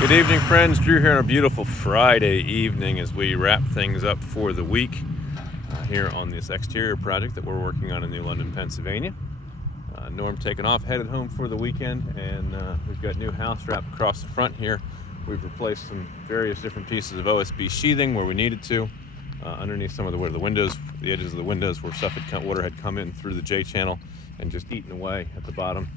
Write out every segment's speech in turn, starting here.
Good evening, friends. Drew here on a beautiful Friday evening as we wrap things up for the week here on this exterior project that we're working on in New London, Pennsylvania. Norm taking off, headed home for the weekend, and we've got new house wrap across the front here. We've replaced some various different pieces of OSB sheathing where we needed to, underneath some of where the windows, the edges of the windows where water had come in through the J channel and just eaten away at the bottom.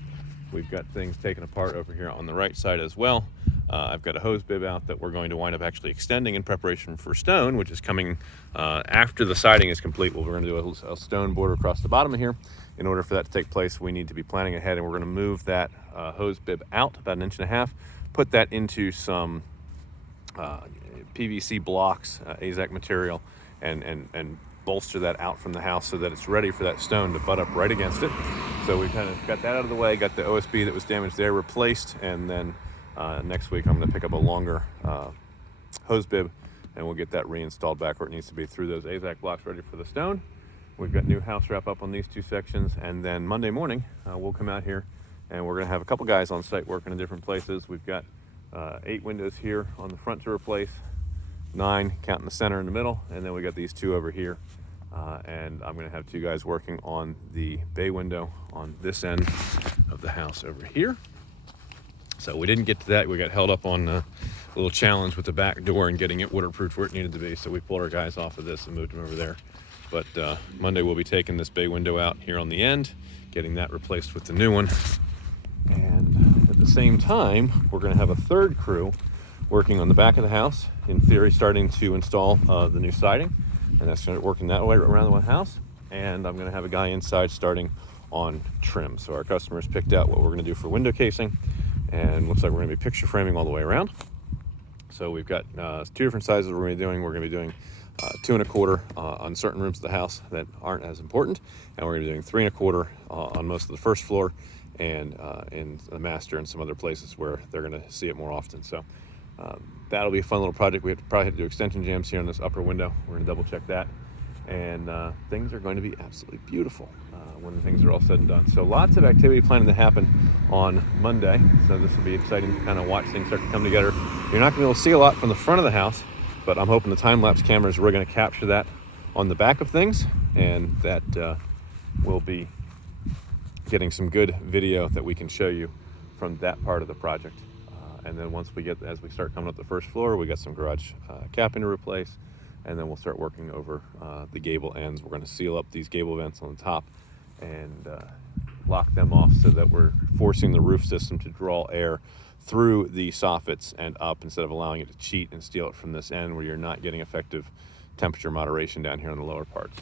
We've got things taken apart over here on the right side as well. I've got a hose bib out that we're going to wind up actually extending in preparation for stone, which is coming after the siding is complete. We're going to do a stone border across the bottom of here. In order for that to take place, we need to be planning ahead, and we're going to move that hose bib out about 1.5 inches, put that into some PVC blocks, 𝗷𝘂𝘀𝘀 material, and bolster that out from the house so that it's ready for that stone to butt up right against it. So we kind of got that out of the way, got the OSB that was damaged there replaced, and then next week I'm going to pick up a longer hose bib and we'll get that reinstalled back where it needs to be through those 𝗷𝘂𝘀𝘀 blocks ready for the stone. We've got new house wrap up on these two sections, and then Monday morning we'll come out here and we're going to have a couple guys on site working in different places. We've got 8 windows here on the front to replace, 9 counting the center in the middle, and then we got these 2 over here. And I'm going to have 2 guys working on the bay window on this end of the house over here. So we didn't get to that. We got held up on a little challenge with the back door and getting it waterproofed where it needed to be. So we pulled our guys off of this and moved them over there. But Monday we'll be taking this bay window out here on the end, getting that replaced with the new one. And at the same time, we're going to have a 3rd crew working on the back of the house, in theory starting to install the new siding. And that's going to be working that way around the one house. And I'm going to have a guy inside starting on trim. So our customers picked out what we're going to do for window casing, and looks like we're going to be picture framing all the way around. So we've got 2 different sizes we're going to be doing. We're going to be doing 2 1/4 on certain rooms of the house that aren't as important, and we're going to be doing 3 1/4 on most of the first floor, and in the master and some other places where they're going to see it more often. So that'll be a fun little project. We probably have to do extension jambs here on this upper window. We're going to double check that, and things are going to be absolutely beautiful when things are all said and done. So lots of activity planning to happen on Monday. So this will be exciting to kind of watch things start to come together. You're not going to be able to see a lot from the front of the house, but I'm hoping the time-lapse cameras, we're going to capture that on the back of things, and that we'll be getting some good video that we can show you from that part of the project. And then as we start coming up the first floor, we got some garage capping to replace, and then we'll start working over the gable ends. We're going to seal up these gable vents on the top and lock them off so that we're forcing the roof system to draw air through the soffits and up, instead of allowing it to cheat and steal it from this end where you're not getting effective temperature moderation down here in the lower parts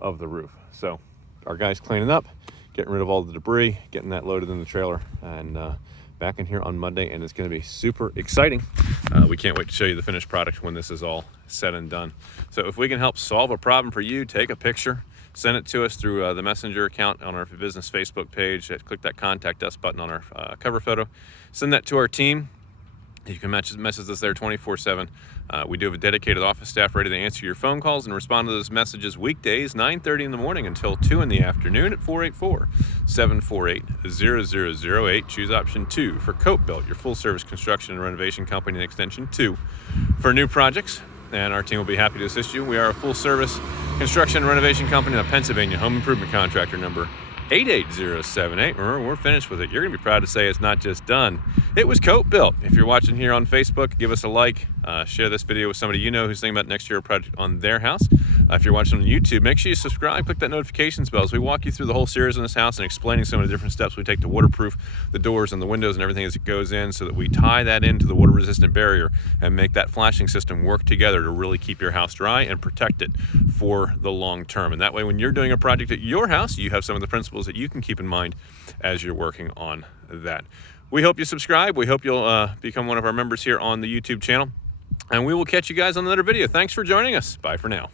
of the roof. So our guys cleaning up, getting rid of all the debris, getting that loaded in the trailer, and back in here on Monday, and it's going to be super exciting. We can't wait to show you the finished product when this is all said and done. So if we can help solve a problem for you, take a picture, send it to us through the Messenger account on our business Facebook page. Click that contact us button on our cover photo. Send that to our team. You can message us there 24/7. We do have a dedicated office staff ready to answer your phone calls and respond to those messages weekdays, 9:30 in the morning until 2 in the afternoon at 484-748-0008. Choose option 2 for Coat-Built, your full-service construction and renovation company, and extension 2 for new projects. And our team will be happy to assist you. We are a full-service construction and renovation company, a Pennsylvania home improvement contractor number 88078. We're finished with it. You're going to be proud to say it's not just done. It was Coat-Built. If you're watching here on Facebook, give us a like. Share this video with somebody you know who's thinking about next year project on their house. If you're watching on YouTube, make sure you subscribe, click that notifications bell as we walk you through the whole series on this house and explaining some of the different steps we take to waterproof the doors and the windows and everything as it goes in, so that we tie that into the water resistant barrier and make that flashing system work together to really keep your house dry and protect it for the long term. And that way, when you're doing a project at your house, you have some of the principles that you can keep in mind as you're working on that. We hope you subscribe. We hope you'll become one of our members here on the YouTube channel. And we will catch you guys on another video. Thanks for joining us. Bye for now.